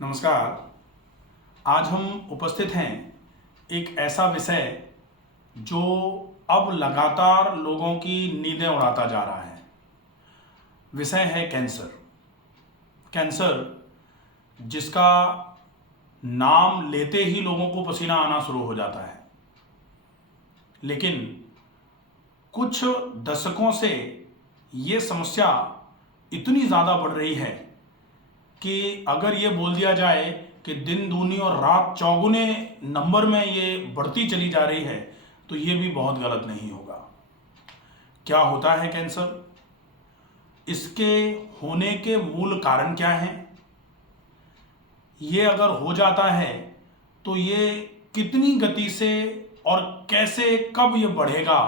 नमस्कार। आज हम उपस्थित हैं एक ऐसा विषय जो अब लगातार लोगों की नींदें उड़ाता जा रहा है। विषय है कैंसर। कैंसर जिसका नाम लेते ही लोगों को पसीना आना शुरू हो जाता है, लेकिन कुछ दशकों से ये समस्या इतनी ज़्यादा बढ़ रही है कि अगर ये बोल दिया जाए कि दिन दूनी और रात चौगुने नंबर में ये बढ़ती चली जा रही है, तो ये भी बहुत गलत नहीं होगा। क्या होता है कैंसर? इसके होने के मूल कारण क्या हैं? ये अगर हो जाता है तो ये कितनी गति से और कैसे, कब ये बढ़ेगा?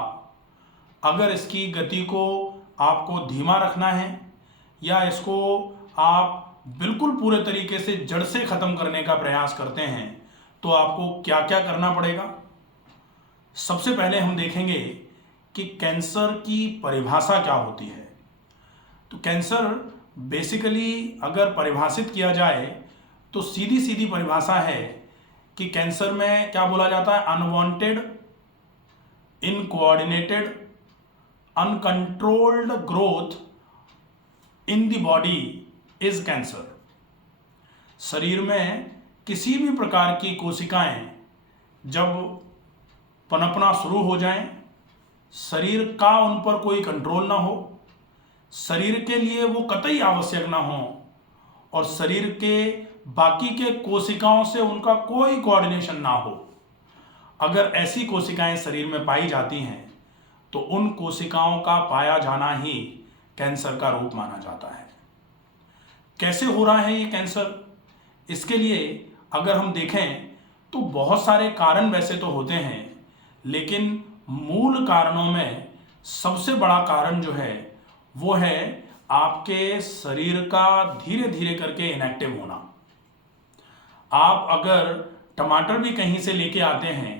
अगर इसकी गति को आपको धीमा रखना है या इसको आप बिल्कुल पूरे तरीके से जड़ से ख़त्म करने का प्रयास करते हैं, तो आपको क्या क्या करना पड़ेगा। सबसे पहले हम देखेंगे कि कैंसर की परिभाषा क्या होती है। तो कैंसर बेसिकली अगर परिभाषित किया जाए तो सीधी सीधी परिभाषा है कि कैंसर में क्या बोला जाता है, unwanted, uncoordinated, uncontrolled growth in the body is cancer. शरीर में किसी भी प्रकार की कोशिकाएं जब पनपना शुरू हो जाएं, शरीर का उन पर कोई कंट्रोल ना हो, शरीर के लिए वो कतई आवश्यक ना हो और शरीर के बाकी के कोशिकाओं से उनका कोई कोऑर्डिनेशन ना हो, अगर ऐसी कोशिकाएं शरीर में पाई जाती हैं तो उन कोशिकाओं का पाया जाना ही कैंसर का रूप माना जाता है। कैसे हो रहा है ये कैंसर? इसके लिए अगर हम देखें तो बहुत सारे कारण वैसे तो होते हैं, लेकिन मूल कारणों में सबसे बड़ा कारण जो है वो है आपके शरीर का धीरे धीरे करके इनएक्टिव होना। आप अगर टमाटर भी कहीं से लेके आते हैं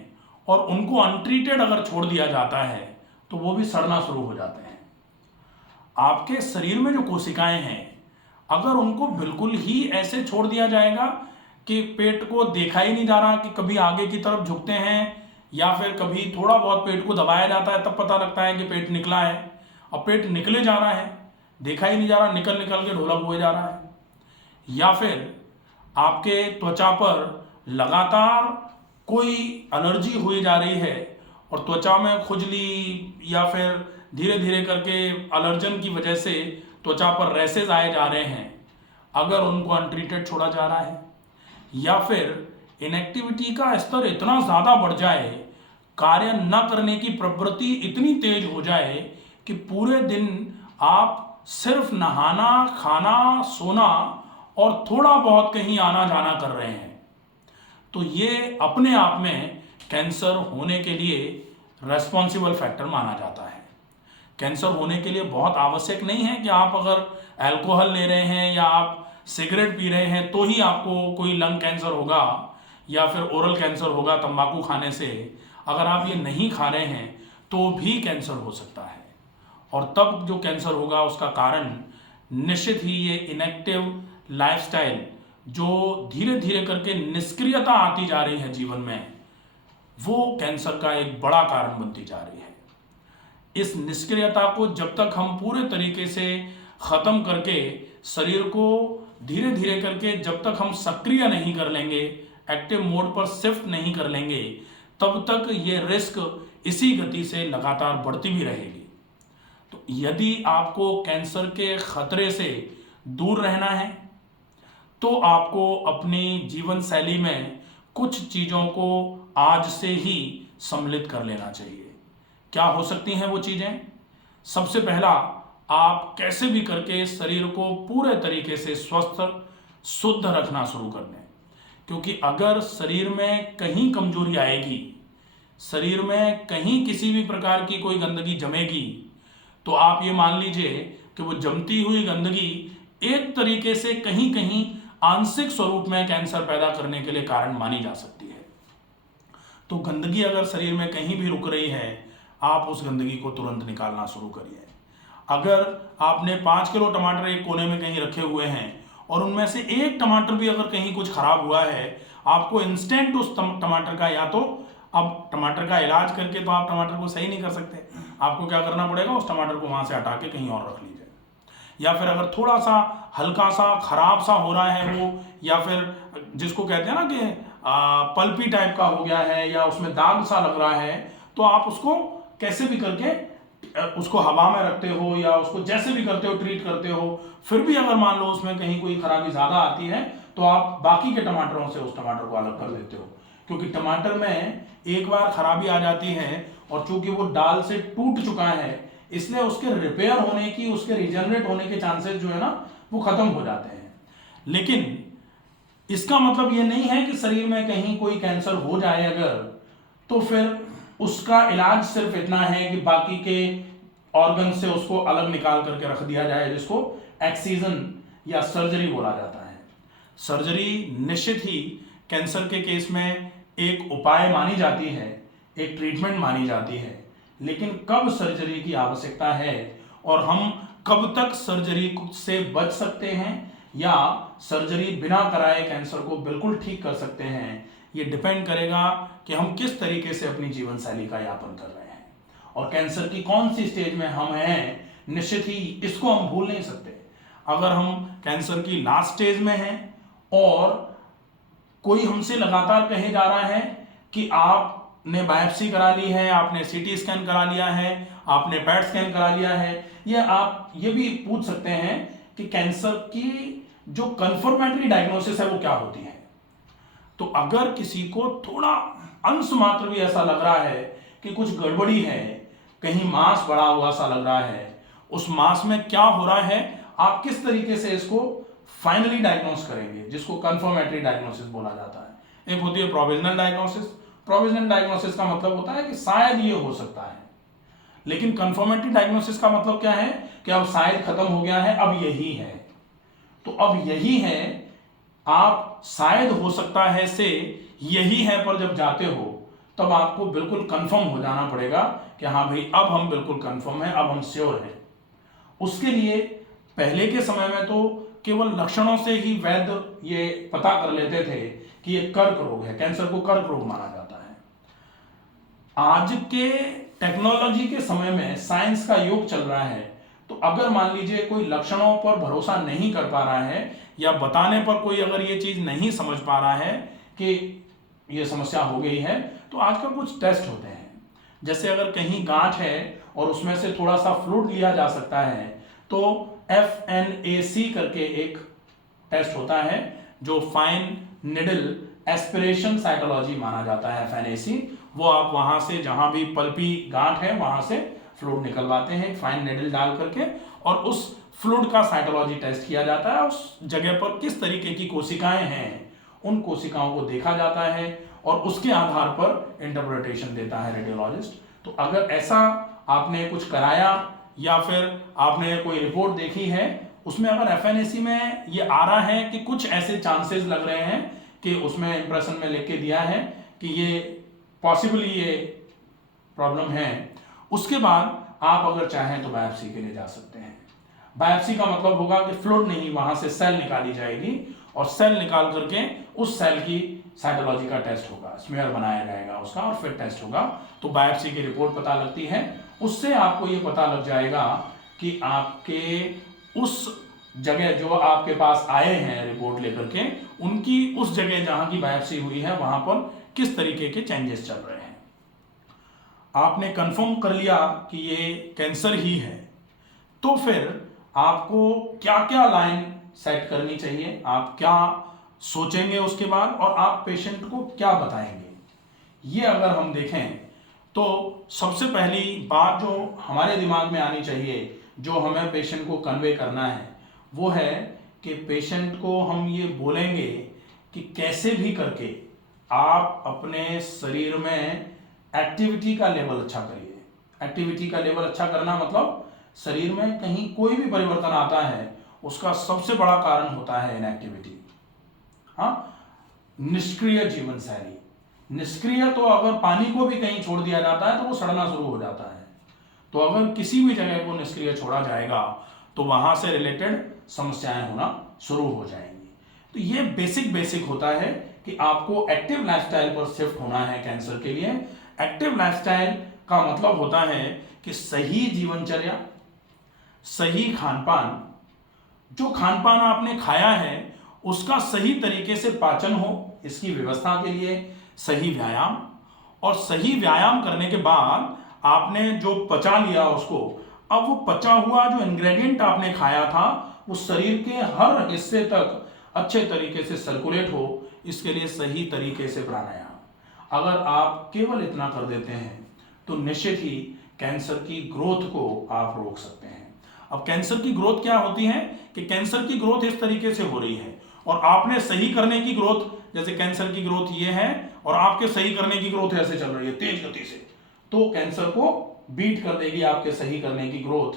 और उनको अनट्रीटेड अगर छोड़ दिया जाता है तो वो भी सड़ना शुरू हो जाते हैं। आपके शरीर में जो कोशिकाएं हैं, अगर उनको बिल्कुल ही ऐसे छोड़ दिया जाएगा कि पेट को देखा ही नहीं जा रहा कि कभी आगे की तरफ झुकते हैं या फिर कभी थोड़ा बहुत पेट को दबाया जाता है तब पता लगता है कि पेट निकला है, और पेट निकले जा रहा है, देखा ही नहीं जा रहा, निकल निकल के ढोलक हुए जा रहा है, या फिर आपके त्वचा पर लगातार कोई एलर्जी हुई जा रही है और त्वचा में खुजली या फिर धीरे धीरे करके एलर्जन की वजह से त्वचा पर रैसेज आए जा रहे हैं, अगर उनको अनट्रीटेड छोड़ा जा रहा है, या फिर इनएक्टिविटी का स्तर इतना ज़्यादा बढ़ जाए, कार्य न करने की प्रवृत्ति इतनी तेज हो जाए कि पूरे दिन आप सिर्फ नहाना, खाना, सोना और थोड़ा बहुत कहीं आना जाना कर रहे हैं, तो ये अपने आप में कैंसर होने के लिए रेस्पॉन्सिबल फैक्टर माना जाता है। कैंसर होने के लिए बहुत आवश्यक नहीं है कि आप अगर अल्कोहल ले रहे हैं या आप सिगरेट पी रहे हैं तो ही आपको कोई लंग कैंसर होगा या फिर ओरल कैंसर होगा तंबाकू खाने से। अगर आप ये नहीं खा रहे हैं तो भी कैंसर हो सकता है, और तब जो कैंसर होगा उसका कारण निश्चित ही ये इनएक्टिव लाइफस्टाइल जो धीरे धीरे करके निष्क्रियता आती जा रही है जीवन में, वो कैंसर का एक बड़ा कारण बनती जा रही है। इस निष्क्रियता को जब तक हम पूरे तरीके से ख़त्म करके शरीर को धीरे धीरे करके जब तक हम सक्रिय नहीं कर लेंगे, एक्टिव मोड पर शिफ्ट नहीं कर लेंगे, तब तक ये रिस्क इसी गति से लगातार बढ़ती भी रहेगी। तो यदि आपको कैंसर के खतरे से दूर रहना है तो आपको अपनी जीवन शैली में कुछ चीज़ों को आज से ही सम्मिलित कर लेना चाहिए। क्या हो सकती हैं वो चीज़ें? सबसे पहला, आप कैसे भी करके शरीर को पूरे तरीके से स्वस्थ, शुद्ध रखना शुरू कर दें, क्योंकि अगर शरीर में कहीं कमजोरी आएगी, शरीर में कहीं किसी भी प्रकार की कोई गंदगी जमेगी, तो आप ये मान लीजिए कि वो जमती हुई गंदगी एक तरीके से कहीं कहीं आंशिक स्वरूप में कैंसर पैदा करने के लिए कारण मानी जा सकती है। तो गंदगी अगर शरीर में कहीं भी रुक रही है, आप उस गंदगी को तुरंत निकालना शुरू करिए। अगर आपने 5 किलो टमाटर एक कोने में कहीं रखे हुए हैं और उनमें से एक टमाटर भी अगर कहीं कुछ खराब हुआ है, आपको इंस्टेंट उस टमाटर का, या तो अब टमाटर का इलाज करके तो आप टमाटर को सही नहीं कर सकते, आपको क्या करना पड़ेगा, उस टमाटर को वहां से हटा के कहीं और रख लीजिए। या फिर अगर थोड़ा सा हल्का सा खराब सा हो रहा है वो, या फिर जिसको कहते हैं ना कि पल्पी टाइप का हो गया है, या उसमें दाग सा लग रहा है, तो आप उसको कैसे भी करके उसको हवा में रखते हो या उसको जैसे भी करते हो, ट्रीट करते हो, फिर भी अगर मान लो उसमें कहीं कोई खराबी ज्यादा आती है, तो आप बाकी के टमाटरों से उस टमाटर को अलग कर देते हो। क्योंकि टमाटर में एक बार खराबी आ जाती है और चूंकि वो डाल से टूट चुका है, इसलिए उसके रिपेयर होने की, उसके रिजनरेट होने के चांसेस जो है ना, वो खत्म हो जाते हैं। लेकिन इसका मतलब ये नहीं है कि शरीर में कहीं कोई कैंसर हो जाए अगर, तो फिर उसका इलाज सिर्फ इतना है कि बाकी के ऑर्गन से उसको अलग निकाल करके रख दिया जाए, जिसको एक्सीजन या सर्जरी बोला जाता है। सर्जरी निश्चित ही कैंसर के केस में एक उपाय मानी जाती है, एक ट्रीटमेंट मानी जाती है, लेकिन कब सर्जरी की आवश्यकता है और हम कब तक सर्जरी से बच सकते हैं या सर्जरी बिना कराए कैंसर को बिल्कुल ठीक कर सकते हैं, ये डिपेंड करेगा कि हम किस तरीके से अपनी जीवन शैली का यापन कर रहे हैं और कैंसर की कौन सी स्टेज में हम हैं। निश्चित ही इसको हम भूल नहीं सकते। अगर हम कैंसर की लास्ट स्टेज में हैं और कोई हमसे लगातार कहे जा रहा है कि आपने बायोप्सी करा ली है, आपने सीटी स्कैन करा लिया है, आपने पैट स्कैन करा लिया है, या आप ये भी पूछ सकते हैं कि कैंसर की जो कंफर्मेटरी डायग्नोसिस है वो क्या होती है। तो अगर किसी को थोड़ा अंश मात्र भी ऐसा लग रहा है कि कुछ गड़बड़ी है, कहीं मांस बढ़ा हुआ सा लग रहा है, उस मांस में क्या हो रहा है, आप किस तरीके से इसको फाइनली डायग्नोस करेंगे, जिसको कंफर्मेटरी डायग्नोसिस बोला जाता है। एक होती है प्रोविजनल डायग्नोसिस। प्रोविजनल डायग्नोसिस का मतलब होता है कि शायद ये हो सकता है, लेकिन कंफर्मेटरी डायग्नोसिस का मतलब क्या है कि अब शायद खत्म हो गया है, अब यही है। तो अब यही है, आप शायद हो सकता है से यही है पर जब जाते हो तब आपको बिल्कुल कंफर्म हो जाना पड़ेगा कि हाँ भाई अब हम बिल्कुल कंफर्म हैं, अब हम श्योर हैं। उसके लिए पहले के समय में तो केवल लक्षणों से ही वैद्य ये पता कर लेते थे कि ये कर्क रोग है, कैंसर को कर्क रोग माना जाता है। आज के टेक्नोलॉजी के समय में साइंस का युग चल रहा है, तो अगर मान लीजिए कोई लक्षणों पर भरोसा नहीं कर पा रहा है या बताने पर कोई अगर ये चीज नहीं समझ पा रहा है कि ये समस्या हो गई है, तो आजकल कुछ टेस्ट होते हैं। जैसे अगर कहीं गांठ है और उसमें से थोड़ा सा फ्लूइड लिया जा सकता है, तो FNAC करके एक टेस्ट होता है जो फाइन निडल एस्पिरेशन साइटोलॉजी माना जाता है, FNAC। वो आप वहां से जहां भी पल्पी गांठ है वहां से फ्लूइड निकलवाते हैं फाइन निडल डाल करके, और उस फ्लूइड का साइटोलॉजी टेस्ट किया जाता है। उस जगह पर किस तरीके की कोशिकाएं हैं, उन कोशिकाओं को देखा जाता है और उसके आधार पर इंटरप्रिटेशन देता है रेडियोलॉजिस्ट। तो अगर ऐसा आपने कुछ कराया या फिर आपने कोई रिपोर्ट देखी है, उसमें अगर FNAC में ये आ रहा है कि कुछ ऐसे चांसेस लग रहे हैं कि उसमें इंप्रेशन में लिख के दिया है कि ये पॉसिबली ये प्रॉब्लम है, उसके बाद आप अगर चाहें तो बायोप्सी के लिए जा सकते हैं। बायोप्सी का मतलब होगा कि फ्लूइड नहीं, वहां से सेल निकाली जाएगी और सेल निकाल करके उस सेल की साइटोलॉजी का टेस्ट होगा, स्मेयर बनाया जाएगा उसका और फिर टेस्ट होगा। तो बायोप्सी की रिपोर्ट पता लगती है, उससे आपको ये पता लग जाएगा कि आपके उस जगह जो आपके पास आए हैं रिपोर्ट लेकर के, उनकी उस जगह जहां की बायोप्सी हुई है वहां पर किस तरीके के चेंजेस चल रहे हैं। आपने कंफर्म कर लिया कि ये कैंसर ही है, तो फिर आपको क्या क्या लाइन सेट करनी चाहिए, आप क्या सोचेंगे उसके बाद, और आप पेशेंट को क्या बताएंगे। ये अगर हम देखें तो सबसे पहली बात जो हमारे दिमाग में आनी चाहिए, जो हमें पेशेंट को कन्वे करना है, वो है कि पेशेंट को हम ये बोलेंगे कि कैसे भी करके आप अपने शरीर में एक्टिविटी का लेवल अच्छा करिए। एक्टिविटी का लेवल अच्छा करना मतलब शरीर में कहीं कोई भी परिवर्तन आता है उसका सबसे बड़ा कारण होता है इनएक्टिविटी। हाँ, निष्क्रिय जीवन शैली। निष्क्रिय तो अगर पानी को भी कहीं छोड़ दिया जाता है तो वो सड़ना शुरू हो जाता है, तो अगर किसी भी जगह को निष्क्रिय छोड़ा जाएगा तो वहां से रिलेटेड समस्याएं होना शुरू हो जाएंगी। तो ये बेसिक होता है कि आपको एक्टिव लाइफस्टाइल पर शिफ्ट होना है कैंसर के लिए। एक्टिव लाइफस्टाइल का मतलब होता है कि सही जीवनचर्या, सही खानपान, जो खानपान आपने खाया है उसका सही तरीके से पाचन हो, इसकी व्यवस्था के लिए सही व्यायाम, और सही व्यायाम करने के बाद आपने जो पचा लिया उसको, अब वो पचा हुआ जो इंग्रेडिएंट आपने खाया था वो शरीर के हर हिस्से तक अच्छे तरीके से सर्कुलेट हो, इसके लिए सही तरीके से प्राणायाम। अगर आप केवल इतना कर देते हैं तो निश्चित ही कैंसर की ग्रोथ को आप रोक सकते हैं। अब कैंसर की ग्रोथ क्या होती है कि कैंसर की ग्रोथ इस तरीके से हो रही है और आपने सही करने की ग्रोथ, जैसे कैंसर की ग्रोथ ये है और आपके सही करने की ग्रोथ ऐसे चल रही है तेज गति से, तो कैंसर को बीट कर देगी आपके सही करने की ग्रोथ।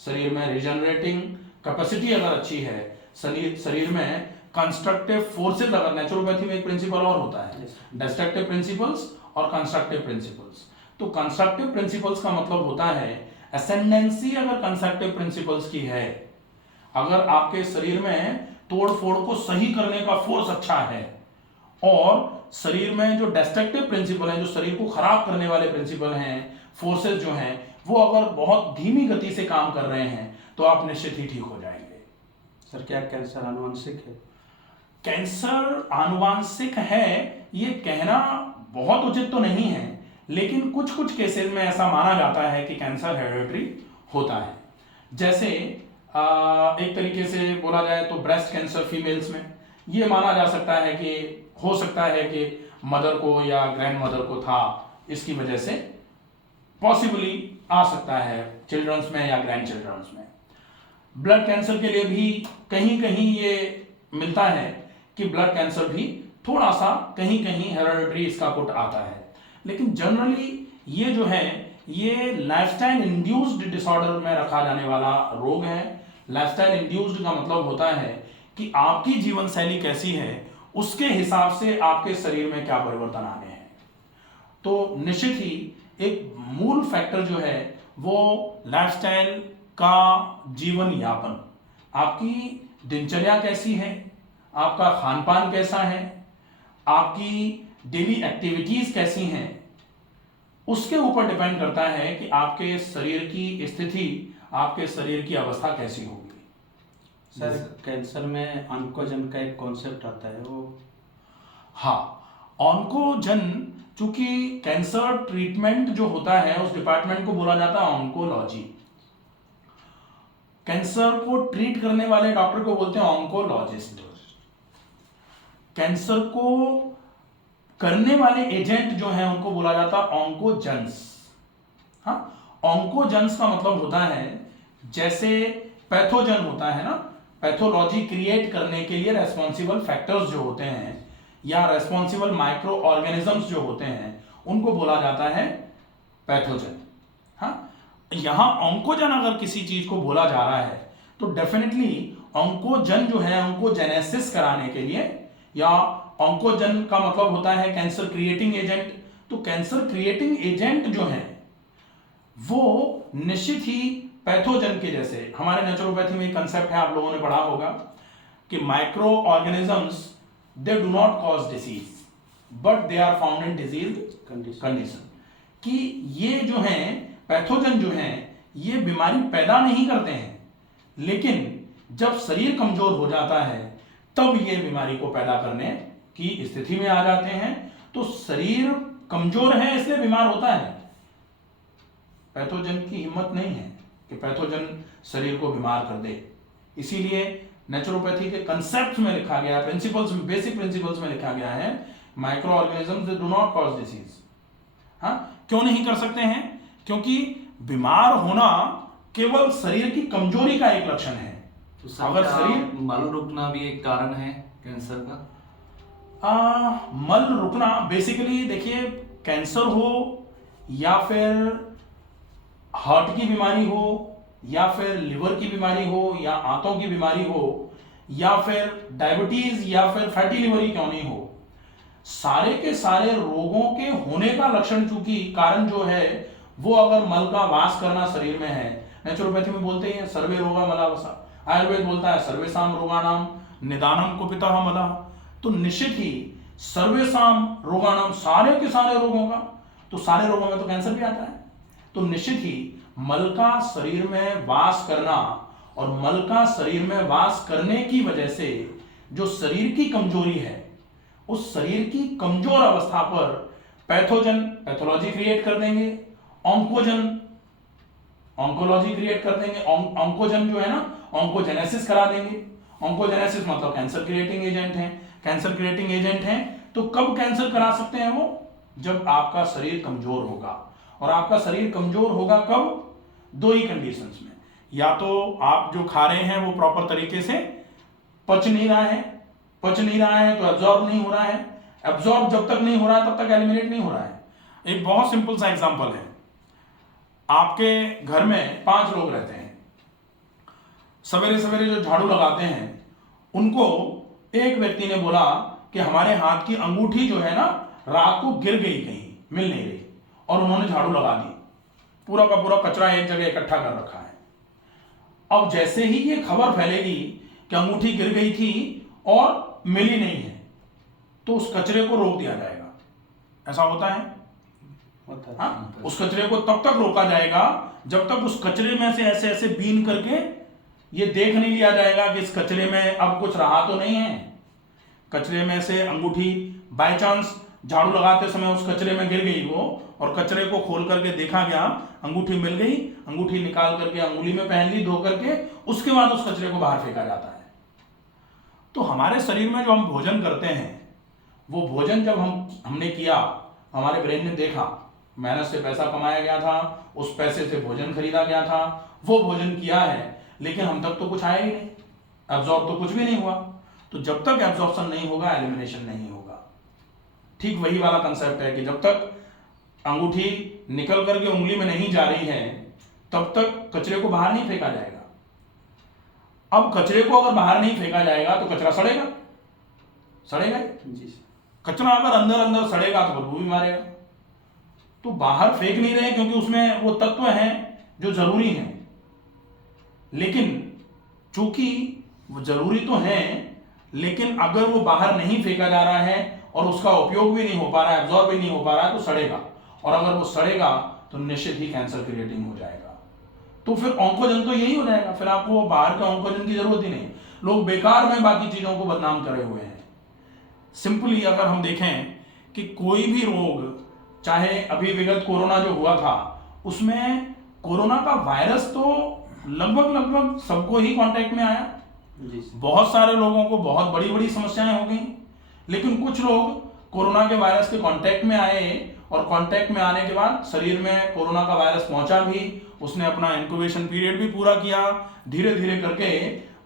शरीर में रिजनरेटिंग कैपेसिटी अगर अच्छी है, शरीर में कंस्ट्रक्टिव फोर्सेस, अगर नेचुरोपैथी में एक प्रिंसिपल और होता है डिस्ट्रक्टिव प्रिंसिपल्स और कंस्ट्रक्टिव प्रिंसिपल्स। तो कंस्ट्रक्टिव प्रिंसिपल्स का मतलब होता है एसेंडेंसी अगर कंस्ट्रक्टिव प्रिंसिपल्स की है, अगर आपके शरीर में तोड़ फोड़ को सही करने का फोर्स अच्छा है और शरीर में जो डिस्ट्रक्टिव प्रिंसिपल है, जो शरीर को खराब करने वाले प्रिंसिपल हैं, फोर्सेस जो हैं, वो अगर बहुत धीमी गति से काम कर रहे हैं तो आप निश्चित ही ठीक हो जाएंगे। सर क्या कैंसर आनुवंशिक है? कैंसर आनुवांशिक है ये कहना बहुत उचित तो नहीं है, लेकिन कुछ कुछ केसेस में ऐसा माना जाता है कि कैंसर हेरिडिटरी होता है। जैसे एक तरीके से बोला जाए तो ब्रेस्ट कैंसर फीमेल्स में ये माना जा सकता है कि हो सकता है कि मदर को या ग्रैंड मदर को था, इसकी वजह से पॉसिबली आ सकता है चिल्ड्रंस में या ग्रैंड चिल्ड्रंस में। ब्लड कैंसर के लिए भी कहीं कहीं ये मिलता है कि ब्लड कैंसर भी थोड़ा सा कहीं कहीं हेरिडिटरी इसका पुट आता है, लेकिन जनरली ये जो है ये लाइफस्टाइल इंड्यूस्ड डिसऑर्डर में रखा जाने वाला रोग है। लाइफस्टाइल इंड्यूस्ड का मतलब होता है कि आपकी जीवन शैली कैसी है उसके हिसाब से आपके शरीर में क्या परिवर्तन आने हैं। तो निश्चित ही एक मूल फैक्टर जो है वो लाइफस्टाइल का जीवन यापन, आपकी दिनचर्या कैसी है, आपका खान-पान कैसा है, आपकी डेली एक्टिविटीज कैसी हैं, उसके ऊपर डिपेंड करता है कि आपके शरीर की स्थिति, आपके शरीर की अवस्था कैसी होगी। सर कैंसर में ऑन्कोजन का एक कॉन्सेप्ट आता है वो? हाँ, ऑन्कोजन, चूंकि कैंसर ट्रीटमेंट जो होता है उस डिपार्टमेंट को बोला जाता है ऑन्कोलॉजी। कैंसर को ट्रीट करने वाले डॉक्टर को बोलते हैं ऑन्कोलॉजिस्ट। कैंसर को करने वाले एजेंट जो हैं उनको बोला जाता है ऑन्कोजन्स। हाँ, ऑन्कोजन्स का मतलब होता है जैसे पैथोजन होता है ना, पैथोलॉजी क्रिएट करने के लिए रेस्पॉन्सिबल फैक्टर्स जो होते हैं या रेस्पॉन्सिबल माइक्रो ऑर्गेनिजम्स जो होते हैं उनको बोला जाता है पैथोजन। हाँ, यहां ऑन्कोजन अगर किसी चीज को बोला जा रहा है तो डेफिनेटली ऑन्कोजन जो है ऑन्कोजेनेसिस कराने के लिए, या ऑन्कोजन का मतलब होता है कैंसर क्रिएटिंग एजेंट। तो कैंसर क्रिएटिंग एजेंट जो है वो निश्चित ही पैथोजन के जैसे, हमारे नेचुरोपैथी में एक कंसेप्ट है, आप लोगों ने पढ़ा होगा कि microorganisms they do not cause disease but they are found in disease condition, कि ये जो हैं पैथोजन जो हैं ये बीमारी पैदा नहीं करते हैं, लेकिन जब शरीर कमजोर हो जाता है तब ये बीमारी को पैदा करने की स्थिति में आ जाते हैं। तो शरीर कमजोर है इसलिए बीमार होता है, पैथोजन की हिम्मत नहीं है कि पैथोजन शरीर को बीमार कर दे। इसीलिए नेचुरोपैथी के कंसेप्ट में लिखा गया है, प्रिंसिपल्स में, बेसिक प्रिंसिपल्स में लिखा गया है micro organisms they do not cause disease. हाँ, क्यों नहीं कर सकते हैं? क्योंकि बीमार होना केवल शरीर की कमजोरी का एक लक्षण है। तो अगर शरीर मल रुकना भी एक कारण है कैंसर का? मल रुकना बेसिकली देखिए, कैंसर हो या फिर हार्ट की बीमारी हो या फिर लिवर की बीमारी हो या आंतों की बीमारी हो या फिर डायबिटीज या फिर फैटी लिवर ही क्यों नहीं हो, सारे के सारे रोगों के होने का लक्षण, चूंकि कारण जो है वो अगर मल का वास करना शरीर में है, नेचुरोपैथी में बोलते हैं सर्वे रोगा मलावसा, आयुर्वेद बोलता है सर्वेषाम रोगाणाम निदानम कुपितः मलः। तो निश्चित ही सर्वेषाम रोगाणाम, सारे के सारे रोगों का, तो सारे रोगों में तो कैंसर भी आता है। तो निश्चित ही मल का शरीर में वास करना, और मल का शरीर में वास करने की वजह से जो शरीर की कमजोरी है, उस शरीर की कमजोर अवस्था पर पैथोजन पैथोलॉजी क्रिएट कर देंगे, ऑन्कोजन ऑन्कोलॉजी क्रिएट कर देंगे, ऑन्कोजन जो है ना ऑन्कोजेनेसिस करा देंगे। ऑन्कोजेनेसिस मतलब कैंसर क्रिएटिंग एजेंट है, कैंसर क्रिएटिंग एजेंट है। तो कब कैंसर करा सकते हैं वो? जब आपका शरीर कमजोर होगा। और आपका शरीर कमजोर होगा कब? दो ही कंडीशंस में, या तो आप जो खा रहे हैं वो प्रॉपर तरीके से पच नहीं रहा है तो एब्जॉर्ब नहीं हो रहा है, एब्जॉर्ब जब तक नहीं हो रहा है तब तक एलिमिनेट नहीं हो रहा है। एक बहुत सिंपल सा एग्जांपल है, आपके घर में 5 लोग रहते हैं, सवेरे सवेरे जो झाड़ू लगाते हैं उनको एक व्यक्ति ने बोला कि हमारे हाथ की अंगूठी जो है ना रात को गिर गई, कहीं मिल नहीं रही, और उन्होंने झाड़ू लगा दी, पूरा का पूरा कचरा एक जगह इकट्ठा कर रखा है। अब जैसे ही ये खबर फैलेगी कि अंगूठी गिर गई थी और मिली नहीं है, तो उस कचरे को रोक दिया जाएगा। ऐसा होता है? हाँ, उस कचरे को तब तक रोका जाएगा जब तक उस कचरे में से ऐसे ऐसे बीन करके ये देख नहीं लिया जाएगा कि इस कचरे में अब कुछ रहा तो नहीं है। कचरे में से अंगूठी बाय चांस झाड़ू लगाते समय उस कचरे में गिर गई वो, और कचरे को खोल करके देखा गया, अंगूठी मिल गई, अंगूठी निकाल करके अंगुली में पहन ली धो करके, उसके बाद उस कचरे को बाहर फेंका जाता है। तो हमारे शरीर में जो हम भोजन करते हैं, वो भोजन जब हमने किया, हमारे ब्रेन ने देखा, मेहनत से पैसा कमाया गया था, उस पैसे से भोजन खरीदा गया था, वो भोजन किया है, लेकिन हम तक तो कुछ आया ही नहीं, एब्जॉर्ब तो कुछ भी नहीं हुआ। तो जब तक एब्जॉर्प्शन नहीं होगा एलिमिनेशन नहीं होगा। ठीक वही वाला कंसेप्ट है कि जब तक अंगूठी निकल करके उंगली में नहीं जा रही है तब तक कचरे को बाहर नहीं फेंका जाएगा। अब कचरे को अगर बाहर नहीं फेंका जाएगा तो कचरा सड़ेगा जी। कचरा अगर अंदर अंदर सड़ेगा तो बदबू भी मारेगा। तो बाहर फेंक नहीं रहे क्योंकि उसमें वो तत्व हैं जो जरूरी हैं, लेकिन चूंकि वो जरूरी तो हैं, लेकिन अगर वो बाहर नहीं फेंका जा रहा है और उसका उपयोग भी नहीं हो पा रहा है, एब्जॉर्ब भी नहीं हो पा रहा है, तो सड़ेगा, और अगर वो सड़ेगा तो निश्चित ही कैंसर क्रिएटिंग हो जाएगा। तो फिर ऑन्कोजन तो यही हो जाएगा, फिर आपको बाहर के ऑन्कोजन की जरूरत ही नहीं। लोग बेकार में बाकी चीजों को बदनाम करे हुए हैं। सिंपली अगर हम देखें कि कोई भी रोग, चाहे अभी विगत कोरोना जो हुआ था, उसमें कोरोना का वायरस तो लगभग सबको ही कांटेक्ट में आया, बहुत सारे लोगों को बहुत बड़ी बड़ी समस्याएं हो गई, लेकिन कुछ लोग कोरोना के वायरस के कांटेक्ट में आए, और कांटेक्ट में आने के बाद शरीर में कोरोना का वायरस पहुंचा भी, उसने अपना इंक्यूबेशन पीरियड भी पूरा किया, धीरे धीरे करके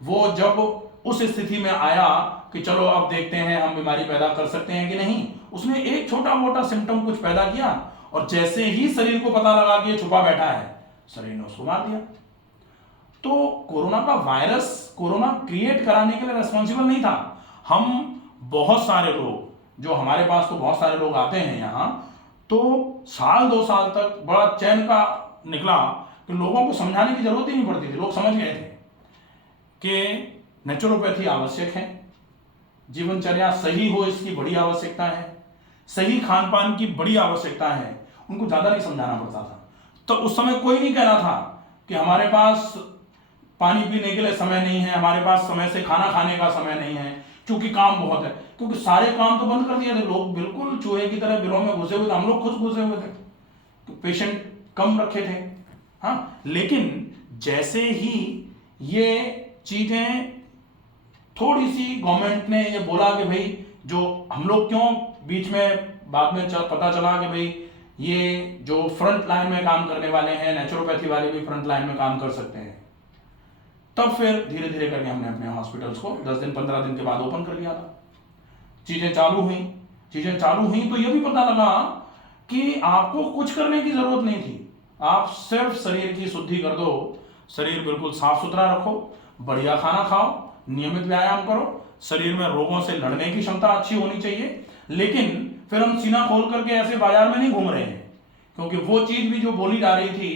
वो जब उस स्थिति में आया कि चलो अब देखते हैं हम बीमारी पैदा कर सकते हैं कि नहीं, उसने एक छोटा मोटा सिम्टम कुछ पैदा किया, और जैसे ही शरीर को पता लगा कि ये छुपा बैठा है, शरीर ने उसको मार दिया। तो कोरोना का वायरस कोरोना क्रिएट कराने के लिए रेस्पॉन्सिबल नहीं था। हम बहुत सारे लोग, जो हमारे पास तो बहुत सारे लोग आते हैं यहाँ, तो साल 2 साल तक बड़ा चैन का निकला कि लोगों को समझाने की जरूरत ही नहीं पड़ती थी। लोग समझ गए थे कि नेचुरोपैथी आवश्यक है, जीवनचर्या सही हो इसकी बड़ी आवश्यकता है, सही खान पान की बड़ी आवश्यकता है। उनको ज्यादा नहीं समझाना पड़ता था। तो उस समय कोई नहीं कह रहा था कि हमारे पास पानी पीने के लिए समय नहीं है, हमारे पास समय से खाना खाने का समय नहीं है, क्योंकि काम बहुत है। क्योंकि सारे काम तो बंद कर दिए थे, लोग बिल्कुल चूहे की तरह बिलों में घुसे हुए थे, हम लोग खुद घुसे हुए थे, तो पेशेंट कम रखे थे। हाँ, लेकिन जैसे ही ये चीजें थोड़ी सी गवर्नमेंट ने ये बोला कि भाई, जो हम लोग क्यों बीच में बाद में पता चला कि भाई ये जो फ्रंट लाइन में काम करने वाले हैं, नेचुरोपैथी वाले भी फ्रंट लाइन में काम कर सकते हैं, तब फिर धीरे धीरे करके हमने अपने हॉस्पिटल्स को 10 दिन 15 दिन के बाद ओपन कर लिया था। चीजें चालू हुई तो ये भी पता लगा कि आपको कुछ करने की जरूरत नहीं थी। आप सिर्फ शरीर की शुद्धि कर दो, शरीर बिल्कुल साफ सुथरा रखो, बढ़िया खाना खाओ, नियमित व्यायाम करो, शरीर में रोगों से लड़ने की क्षमता अच्छी होनी चाहिए। लेकिन फिर हम सीना खोल करके ऐसे बाजार में नहीं घूम रहे हैं, क्योंकि वो चीज भी जो बोली जा रही थी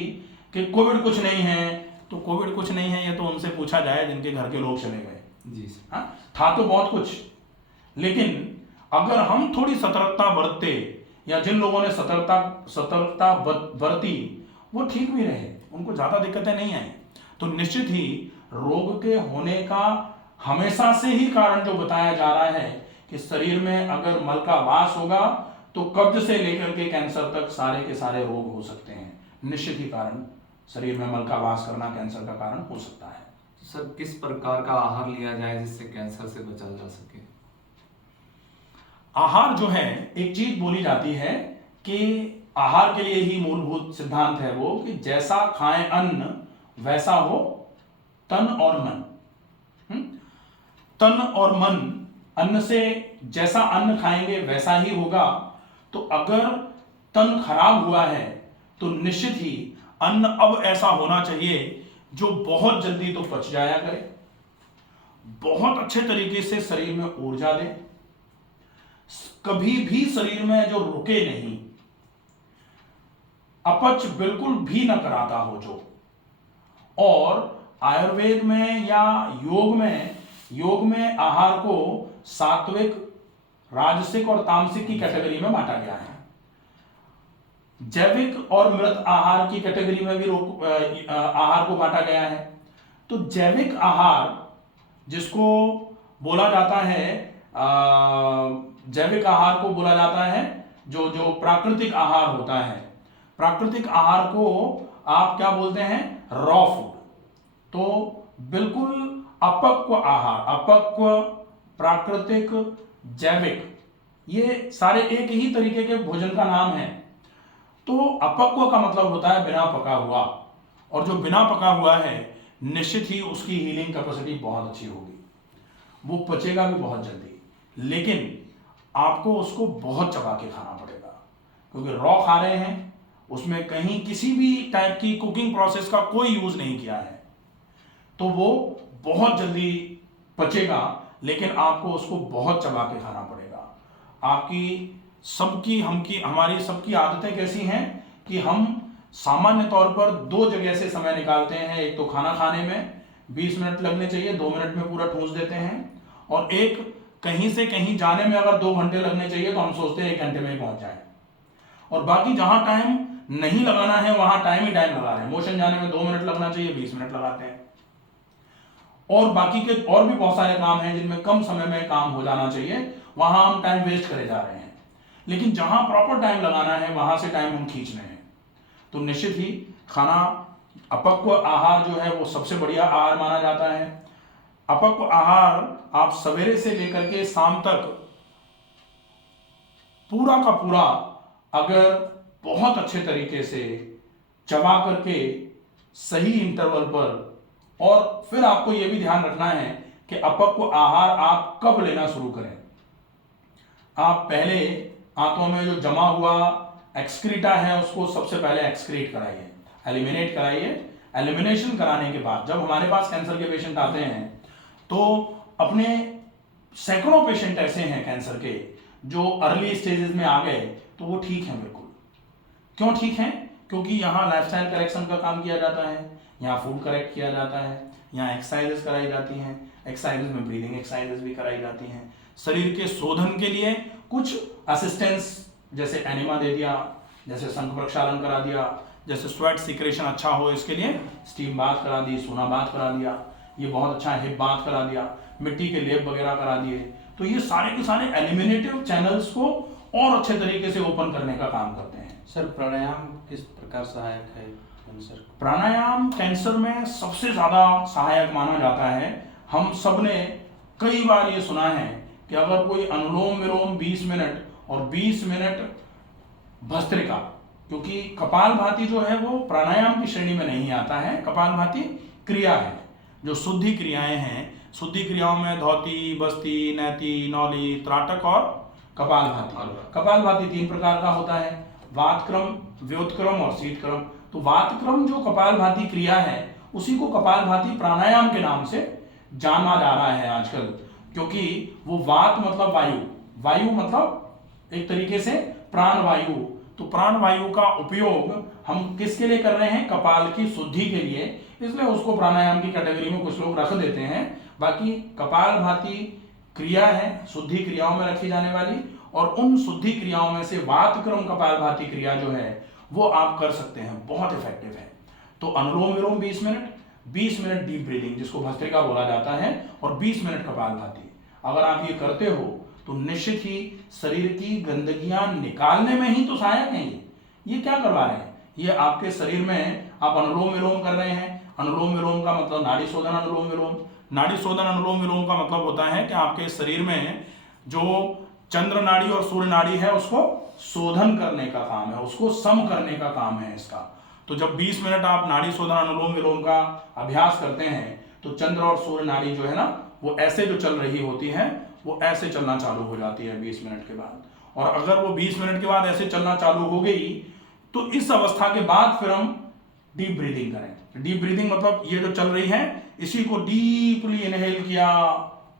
कि कोविड कुछ नहीं है, तो कोविड कुछ नहीं है, ये तो उनसे पूछा जाए जिनके घर के लोग चले गए। जी सर। हाँ, था तो बहुत कुछ, लेकिन अगर हम थोड़ी सतर्कता बरतते, या जिन लोगों ने सतर्कता बरती वो ठीक भी रहे, उनको ज्यादा दिक्कतें नहीं आई, तो निश्चित ही रोग के होने का हमेशा से ही कारण जो बताया जा रहा है कि शरीर में अगर मल का वास होगा तो कब्ज से लेकर के कैंसर तक सारे के सारे रोग हो सकते हैं। निश्चित ही कारण शरीर में मल का वास करना कैंसर का कारण हो सकता है। तो सर किस प्रकार का आहार लिया जाए जिससे कैंसर से बचा जा सके? आहार जो है, एक चीज बोली जाती है कि आहार के लिए ही मूलभूत सिद्धांत है वो कि जैसा खाएं अन्न वैसा हो तन और मन। तन और मन, अन्न से जैसा अन्न खाएंगे वैसा ही होगा। तो अगर तन खराब हुआ है तो निश्चित ही अन्न अब ऐसा होना चाहिए जो बहुत जल्दी तो पच जाया करे, बहुत अच्छे तरीके से शरीर में ऊर्जा दे, कभी भी शरीर में जो रुके नहीं, अपच बिल्कुल भी न कराता हो जो। और आयुर्वेद में या योग में आहार को सात्विक, राजसिक और तामसिक की कैटेगरी में बांटा गया है। जैविक और मृत आहार की कैटेगरी में भी आहार को बांटा गया है। तो जैविक आहार जिसको बोला जाता है, जैविक आहार को बोला जाता है जो प्राकृतिक आहार होता है। प्राकृतिक आहार को आप क्या बोलते हैं? Raw food. तो बिल्कुल अपक्व आहार, अपक्व, प्राकृतिक, जैविक, ये सारे एक ही तरीके के भोजन का नाम है। तो अपक्व का मतलब होता है बिना पका हुआ, और जो बिना पका हुआ है निश्चित ही उसकी हीलिंग कैपेसिटी बहुत अच्छी होगी, वो पचेगा भी बहुत जल्दी, लेकिन आपको उसको बहुत चबा के खाना पड़ेगा, क्योंकि रॉ खा रहे हैं, उसमें कहीं किसी भी टाइप की कुकिंग प्रोसेस का कोई यूज नहीं किया है, तो वो बहुत जल्दी पचेगा, लेकिन आपको उसको बहुत चबा के खाना पड़ेगा। आपकी सबकी हमारी सबकी आदतें कैसी हैं कि हम सामान्य तौर पर दो जगह से समय निकालते हैं। एक तो खाना खाने में 20 मिनट लगने चाहिए, 2 मिनट में पूरा ठूंस देते हैं, और एक कहीं से कहीं जाने में अगर 2 घंटे लगने चाहिए तो हम सोचते हैं 1 घंटे में ही पहुंच जाए, और बाकी जहां टाइम नहीं लगाना है वहां टाइम ही टाइम लगा रहे हैं। मोशन जाने में 2 मिनट लगना चाहिए, 20 मिनट लगाते हैं, और बाकी के और भी बहुत सारे काम हैं जिनमें कम समय में काम हो जाना चाहिए, वहां हम टाइम वेस्ट करे जा रहे हैं। लेकिन जहां प्रॉपर टाइम लगाना है वहां से टाइम हम खींच रहे हैं। तो निश्चित ही खाना, अपक्व आहार जो है वो सबसे बढ़िया आहार माना जाता है। अपक्व आहार आप सवेरे से लेकर के शाम तक पूरा का पूरा अगर बहुत अच्छे तरीके से चबा करके सही इंटरवल पर, और फिर आपको यह भी ध्यान रखना है कि अपक्व आहार आप कब लेना शुरू करें। आप पहले आंतों में जो जमा हुआ एक्सक्रीटा है उसको सबसे पहले एक्सक्रीट कराइए, एलिमिनेट कराइए। एलिमिनेशन कराने के बाद जब हमारे पास कैंसर के पेशेंट आते हैं तो अपने सैकड़ों पेशेंट ऐसे हैं कैंसर के जो अर्ली स्टेजेस में आ गए, तो वो ठीक हैं बिल्कुल। क्यों ठीक हैं? क्योंकि यहाँ लाइफस्टाइल करेक्शन का काम किया जाता है, यहाँ फूड करेक्ट किया जाता है, यहाँ एक्सरसाइजेस कराई जाती हैं, एक्सरसाइजेस में ब्रीदिंग एक्सरसाइजेस भी कराई जाती हैं। शरीर के शोधन के लिए कुछ असिस्टेंस, जैसे एनिमा दे दिया, जैसे शंख प्रक्षालन करा दिया, जैसे स्वेट सिक्रेशन अच्छा हो इसके लिए स्टीम बाथ करा दी, सोना बाथ करा दिया, ये बहुत अच्छा हिप बाथ करा दिया, मिट्टी के लेप वगैरह करा दिए। तो ये सारे के सारे एलिमिनेटिव चैनल्स को और अच्छे तरीके से ओपन करने का काम करते हैं। सर प्राणायाम किस प्रकार सहायक है कैंसर? प्राणायाम कैंसर में सबसे ज्यादा सहायक माना जाता है। हम सब ने कई बार ये सुना है कि अगर कोई अनुलोम विलोम 20 मिनट और 20 मिनट भस्त्रिका, क्योंकि कपालभाति जो है वो प्राणायाम की श्रेणी में नहीं आता है, कपालभाति क्रिया है। जो शुद्धि क्रियाएं हैं, शुद्धि क्रियाओं में धौती, बस्ती, नैति, नौली, त्राटक और कपालभाति। कपालभाति 3 प्रकार का होता है, वातक्रम, व्योतक्रम और शीतक्रम। तो वातक्रम जो कपालभाति क्रिया है उसी को कपालभाति प्राणायाम के नाम से जाना जा रहा है आजकल, क्योंकि वो वात मतलब वायु, वायु मतलब एक तरीके से प्राणवायु। तो प्राणवायु का उपयोग हम किसके लिए कर रहे हैं? कपाल की शुद्धि के लिए। इसलिए उसको प्राणायाम की कैटेगरी में कुछ लोग रख देते हैं। बाकी कपालभाति क्रिया है, शुद्धि क्रियाओं में रखी जाने वाली, और उन शुद्धि क्रियाओं में से वातक्रम कपालभाति क्रिया जो है वो आप कर सकते हैं, बहुत इफेक्टिव है। तो अनुलोम विलोम 20 मिनट, 20 मिनट डीप ब्रीदिंग जिसको भस्त्रिका बोला जाता है, और 20 मिनट कपालभाति। अगर आप ये करते हो तो निश्चित ही शरीर की गंदगियां निकालने में ही तो सहायक है। ये क्या करवा रहे हैं, ये आपके शरीर में आप अनुलोम विलोम कर रहे हैं। अनुलोम विलोम का मतलब नाड़ी शोधन अनुलोम विलोम। नाड़ी शोधन अनुलोम विलोम का मतलब होता है कि आपके शरीर में जो चंद्र नाड़ी और सूर्य नाड़ी है उसको शोधन करने का काम है, उसको सम करने का काम है इसका। तो जब 20 मिनट आप नाड़ी शोधन अनुलोम विलोम का अभ्यास करते हैं तो चंद्र और सूर्य नाड़ी जो है ना वो ऐसे जो चल रही होती है वो ऐसे चलना चालू हो जाती है 20 मिनट के बाद। और अगर वो 20 मिनट के बाद ऐसे चलना चालू हो गई तो इस अवस्था के बाद फिर हम डीप ब्रीदिंग करें। डीप ब्रीदिंग मतलब ये जो चल रही है इसी को डीपली इनहेल किया,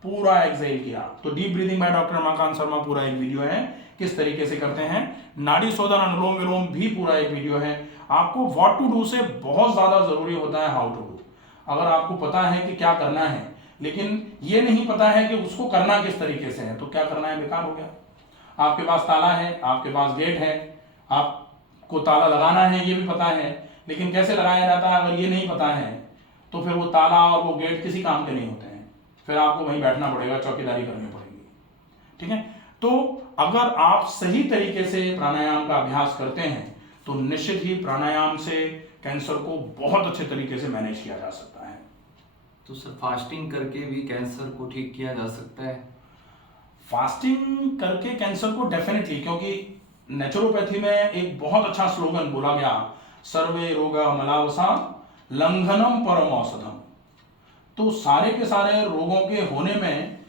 पूरा एक्सहेल किया। तो deep breathing by doctor Ramakant Sharma पूरा एक वीडियो है किस तरीके से करते हैं। नाड़ी शोधन अनुलोम विलोम भी पूरा एक वीडियो है। आपको व्हाट टू डू से बहुत ज्यादा जरूरी होता है हाउ टू डू। अगर आपको पता है कि क्या करना है लेकिन ये नहीं पता है कि उसको करना किस तरीके से है तो क्या करना है, बेकार हो गया। आपके पास ताला है, आपके पास गेट है, आपको ताला लगाना है ये भी पता है, लेकिन कैसे लगाया जाता है अगर ये नहीं पता है तो फिर वो ताला और वो गेट किसी काम के नहीं होते हैं, फिर आपको वहीं बैठना पड़ेगा, चौकीदारी करनी पड़ेगी। ठीक है, तो अगर आप सही तरीके से प्राणायाम का अभ्यास करते हैं तो निश्चित ही प्राणायाम से कैंसर को बहुत अच्छे तरीके से मैनेज किया जा सकता है। तो सर फास्टिंग करके भी कैंसर को ठीक किया जा सकता है? फास्टिंग करके कैंसर को डेफिनेटली, क्योंकि नेचुरोपैथी में एक बहुत अच्छा स्लोगन बोला गया, सर्वे रोगा मलावसा लंघनम परम औषधम। तो सारे के सारे रोगों के होने में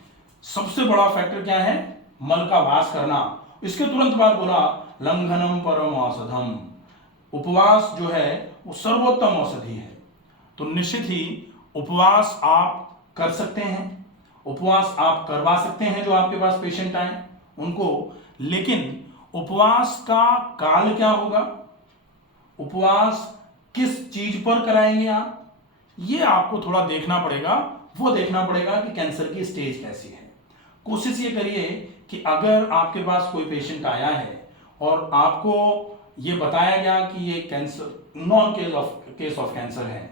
सबसे बड़ा फैक्टर क्या है, मल का वास करना। इसके तुरंत बाद बोला लंघनम परम औषधम, उपवास जो है वो सर्वोत्तम औषधि है। तो निश्चित ही उपवास आप कर सकते हैं, उपवास आप करवा सकते हैं जो आपके पास पेशेंट आए उनको, लेकिन उपवास का काल क्या होगा, उपवास किस चीज पर कराएंगे आप, ये आपको थोड़ा देखना पड़ेगा। वो देखना पड़ेगा कि कैंसर की स्टेज कैसी है। कोशिश ये करिए कि अगर आपके पास कोई पेशेंट आया है और आपको ये बताया गया कि ये cancer non case of cancer है,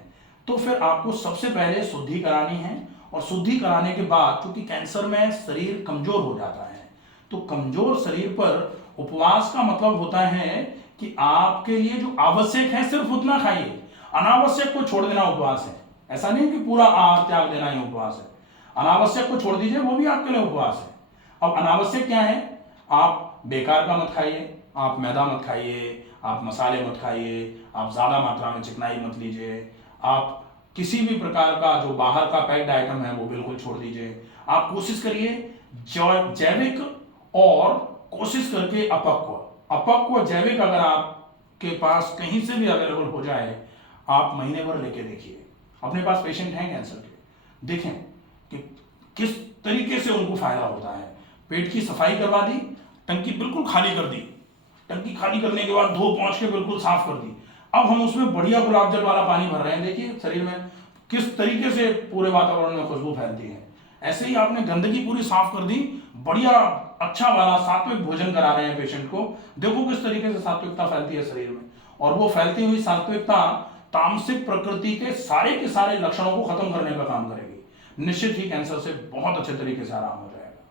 तो फिर आपको सबसे पहले शुद्धि करानी है। और शुद्धि कराने के बाद क्योंकि कैंसर में शरीर कमजोर हो जाता है, तो कमजोर शरीर पर उपवास का मतलब होता है कि आपके लिए जो आवश्यक है सिर्फ उतना खाइए, अनावश्यक को छोड़ देना उपवास है। ऐसा नहीं कि पूरा आहार त्याग देना ही उपवास है, अनावश्यक को छोड़ दीजिए, वो भी आपके लिए उपवास है। अब अनावश्यक क्या है, आप बेकार का मत खाइए, आप मैदा मत खाइए, आप मसाले मत खाइए, आप ज्यादा मात्रा में चिकनाई मत लीजिए, आप किसी भी प्रकार का जो बाहर का पैक्ड आइटम है वो बिल्कुल छोड़ दीजिए। आप कोशिश करिए जैविक और कोशिश करके अपक्व जैविक अगर आपके पास कहीं से भी अवेलेबल हो जाए, आप महीने भर लेके देखिए। अपने पास पेशेंट हैं कैंसर के, देखें कि किस तरीके से उनको फायदा होता है। पेट की सफाई करवा दी, टंकी बिल्कुल खाली कर दी, टंकी खाली करने के बाद धो पोंछ के बिल्कुल साफ कर दी, अब हम उसमें बढ़िया गुलाब जल वाला पानी भर रहे हैं। देखिए शरीर में किस तरीके से पूरे वातावरण में खुशबू फैलती है। ऐसे ही आपने गंदगी पूरी साफ कर दी, बढ़िया अच्छा वाला सात्विक भोजन करा रहे हैं पेशेंट को, देखो किस तरीके से सात्विकता फैलती है शरीर में। और वो फैलती हुई सात्विकता तामसिक प्रकृति के सारे लक्षणों को खत्म करने का काम करेगी। निश्चित ही कैंसर से बहुत अच्छे तरीके से आराम हो जाएगा।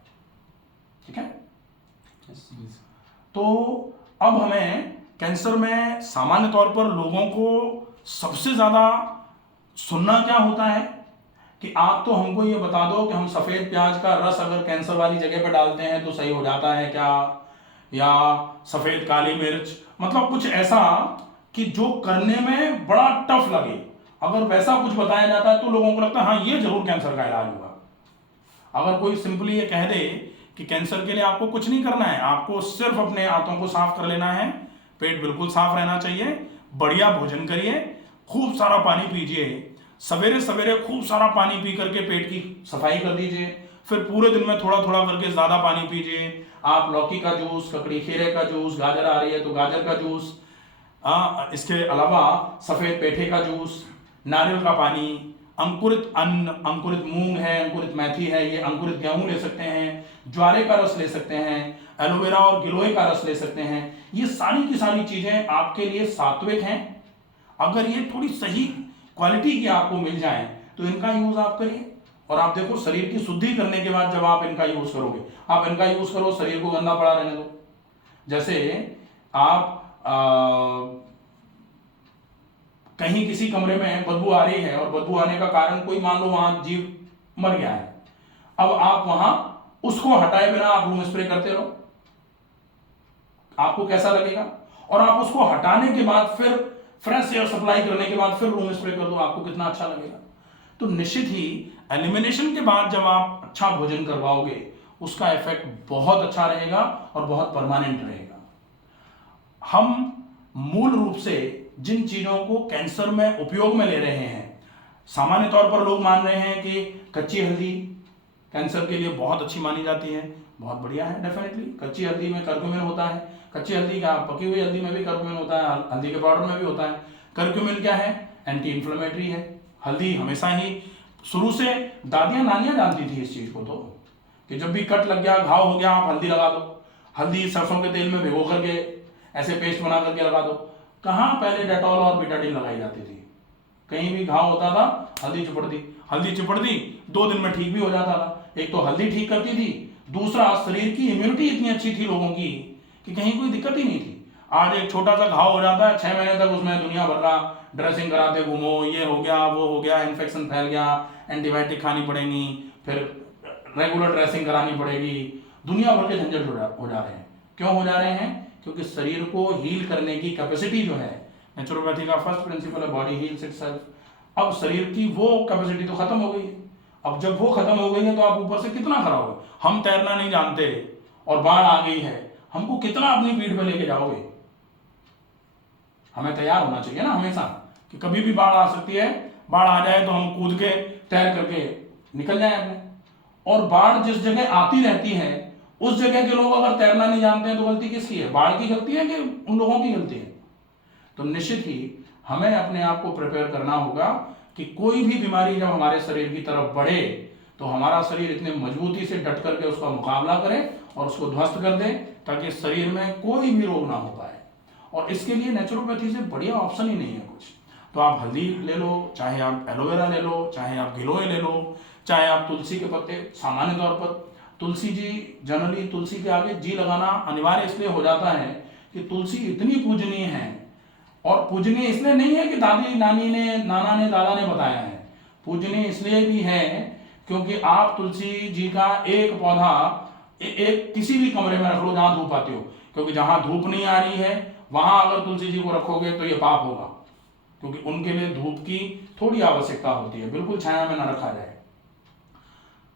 ठीक है, तो अब हमें कैंसर में सामान्य तौर पर लोगों को सबसे ज्यादा सुनना क्या होता है कि आप तो हमको ये बता दो कि हम सफेद प्याज का रस अगर कैंसर वाली जगह पर डालते हैं तो सही हो जाता है क्या, या सफेद काली मिर्च, मतलब कुछ ऐसा कि जो करने में बड़ा टफ लगे। अगर वैसा कुछ बताया जाता है तो लोगों को लगता है हाँ ये जरूर कैंसर का इलाज होगा। अगर कोई सिंपली ये कह दे कि कैंसर के लिए आपको कुछ नहीं करना है, आपको सिर्फ अपने हाथों को साफ कर लेना है, पेट बिल्कुल साफ रहना चाहिए, बढ़िया भोजन करिए, खूब सारा पानी पीजिए, सवेरे सवेरे खूब सारा पानी पी करके पेट की सफाई कर दीजिए, फिर पूरे दिन में थोड़ा थोड़ा करके ज्यादा पानी पीजिए। आप लौकी का जूस, ककड़ी खीरे का जूस, गाजर आ रही है तो गाजर का जूस, इसके अलावा सफेद पेठे का जूस, नारियल का पानी, अंकुरित अन्न, अंकुरित मूंग है, अंकुरित मेथी है, ये अंकुरित गेहूं ले सकते हैं, ज्वारे का रस ले सकते हैं, एलोवेरा और गिलोय का रस ले सकते हैं। ये सारी की सारी चीजें आपके लिए सात्विक हैं। अगर ये थोड़ी सही क्वालिटी की आपको मिल जाए तो इनका यूज आप करिए, और आप देखो शरीर की शुद्धि करने के बाद जब आप इनका यूज करोगे, आप इनका यूज करो, शरीर को गंदा पड़ा रहने दो। जैसे आप कहीं किसी कमरे में बदबू आ रही है और बदबू आने का कारण कोई, मान लो वहां जीव मर गया है, अब आप वहां उसको हटाए बिना आप रूम स्प्रे करते रहो, आपको कैसा लगेगा? और आप उसको हटाने के बाद फिर फ्रेश एयर सप्लाई करने के बाद फिर रूम स्प्रे कर दो, आपको कितना अच्छा लगेगा? तो निश्चित ही एलिमिनेशन के बाद जब आप अच्छा भोजन करवाओगे उसका इफेक्ट बहुत अच्छा रहेगा और बहुत परमानेंट रहेगा। हम मूल रूप से जिन चीजों को कैंसर में उपयोग में ले रहे हैं, सामान्य तौर पर लोग मान रहे हैं कि कच्ची हल्दी कैंसर के लिए बहुत अच्छी मानी जाती है। बहुत बढ़िया है, डेफिनेटली कच्ची हल्दी में कर्क्यूमिन होता है। कच्ची हल्दी का, पकी हुई हल्दी में भी कर्क्यूमिन होता है, हल्दी के पाउडर में भी होता है। कर्क्यूमिन क्या है? एंटी इंफ्लेमेटरी है। हल्दी हमेशा ही शुरू से दादियां नानियां जानती थी इस चीज को, तो कि जब भी कट लग गया, घाव हो गया, आप हल्दी लगा दो। हल्दी सरसों के तेल में भिगो करके ऐसे पेस्ट बना करके लगा दो। कहाँ पहले डेटॉल और बिटाडीन लगाई जाती थी? कहीं भी घाव होता था, हल्दी चिपड़ दी, हल्दी चिपड़ दी, 2 दिन में ठीक भी हो जाता था। एक तो हल्दी ठीक करती थी, दूसरा शरीर की इम्यूनिटी इतनी अच्छी थी लोगों की कि कहीं कोई दिक्कत ही नहीं थी। आज एक छोटा सा घाव हो जाता है, 6 महीने तक उसमें दुनिया भर का ड्रेसिंग कराते घूमो, ये हो गया, वो हो गया, इन्फेक्शन फैल गया, एंटीबायोटिक खानी पड़ेगी, फिर रेगुलर ड्रेसिंग करानी पड़ेगी, दुनिया भर के झंझट हो जा रहे हैं। क्यों हो जा रहे हैं? क्योंकि शरीर को हील करने की कैपेसिटी जो है, नेचुरोपैथी का फर्स्ट प्रिंसिपल है बॉडी हील्स इटसेल्फ। अब शरीर की वो कैपेसिटी तो खत्म हो गई है। अब जब वो खत्म हो गई है तो आप ऊपर से कितना कराओगे? हम तैरना नहीं जानते और बाढ़ आ गई है, हमको कितना अपनी पीठ पे लेके जाओगे? हमें तैयार होना चाहिए ना हमेशा कि कभी भी बाढ़ आ सकती है, बाढ़ आ जाए तो हम कूद के तैर करके निकल जाए अपने। और बाढ़ जिस जगह आती रहती है उस जगह के लोग अगर तैरना नहीं जानते हैं तो गलती किसकी है? बाढ़ की गलती है कि उन लोगों की गलती है? तो निश्चित ही हमें अपने आप को प्रिपेयर करना होगा कि कोई भी बीमारी जब हमारे शरीर की तरफ बढ़े तो हमारा शरीर इतने मजबूती से डट करके उसका मुकाबला करे और उसको ध्वस्त कर दे, ताकि शरीर में कोई भी रोग ना हो पाए। और इसके लिए नेचुरोपैथी से बढ़िया ऑप्शन ही नहीं है कुछ। तो आप हल्दी ले लो, चाहे आप एलोवेरा ले लो, चाहे आप गिलोय ले लो, चाहे आप तुलसी के पत्ते। सामान्य तौर पर तुलसी जी, जनरली तुलसी के आगे जी लगाना अनिवार्य इसलिए हो जाता है कि तुलसी इतनी पूजनीय है, और पूजनीय इसलिए नहीं है कि दादी नानी ने, नाना ने, दादा ने बताया है। पूजनीय इसलिए भी है क्योंकि आप तुलसी जी का एक पौधा एक किसी भी कमरे में रख लो जहां धूप आती हो, क्योंकि जहां धूप नहीं आ रही है वहां अगर तुलसी जी को रखोगे तो ये पाप होगा, क्योंकि उनके लिए धूप की थोड़ी आवश्यकता होती है। बिल्कुल छाया में ना रखा जाए,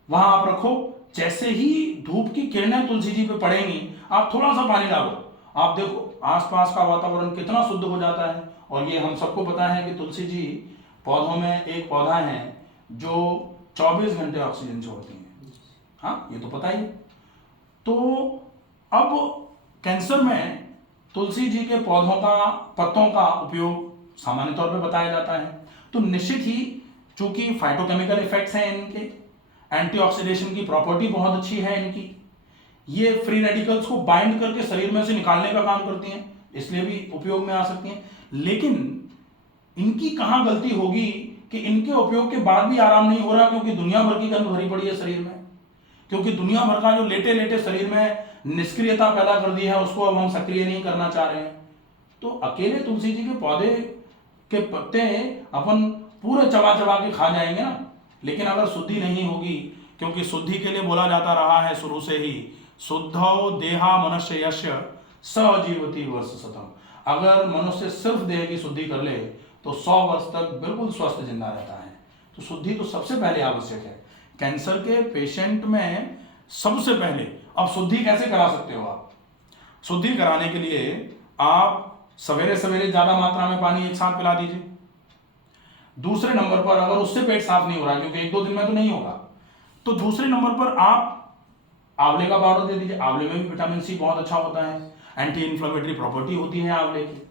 वहां आप रखो। जैसे ही धूप की किरणें तुलसी जी पे पड़ेंगी, आप थोड़ा सा पानी डालो, आप देखो आसपास का वातावरण कितना शुद्ध हो जाता है। और ये हम सबको पता है कि तुलसी जी पौधों में एक पौधा है जो 24 घंटे ऑक्सीजन छोड़ती है। हाँ, ये तो पता ही है। तो अब कैंसर में तुलसी जी के पौधों का, पत्तों का उपयोग सामान्य तौर पे बताया जाता है। तो निश्चित ही चूंकि फाइटोकेमिकल इफेक्ट्स हैं इनके, एंटीऑक्सीडेशन की प्रॉपर्टी बहुत अच्छी है इनकी, ये फ्री रेडिकल्स को बाइंड करके शरीर में से निकालने का काम करती हैं, इसलिए भी उपयोग में आ सकती हैं। लेकिन इनकी कहां गलती होगी कि इनके उपयोग के बाद भी आराम नहीं हो रहा, क्योंकि दुनिया भर की गंध भरी पड़ी है शरीर में, क्योंकि दुनिया भर का जो लेटे लेटे शरीर में निष्क्रियता पैदा कर दी है उसको अब हम सक्रिय नहीं करना चाह रहे हैं। तो अकेले तुलसी जी के पौधे के पत्ते अपन पूरे चबा चबा के खा जाएंगे ना, लेकिन अगर शुद्धि नहीं होगी, क्योंकि शुद्धि के लिए बोला जाता रहा है शुरू से ही, शुद्धो देहा मनुष्य यस्य सजीवति वर्ष शतम। अगर मनुष्य सिर्फ देह की शुद्धि कर ले तो 100 वर्ष तक बिल्कुल स्वस्थ जिंदा रहता है। तो शुद्धि तो सबसे पहले आवश्यक है कैंसर के पेशेंट में, सबसे पहले। अब शुद्धि कैसे करा सकते हो आप? शुद्धि कराने के लिए आप सवेरे सवेरे ज्यादा मात्रा में पानी एक साथ पिला दीजिए। दूसरे नंबर पर, अगर उससे पेट साफ नहीं हो रहा, क्योंकि 1-2 दिन में तो नहीं होगा, तो दूसरे नंबर पर आप आंवले का पाउडर दे दीजिए। आंवले में भी विटामिन सी बहुत अच्छा होता है, एंटी इंफ्लेमेटरी प्रॉपर्टी होती है आंवले की,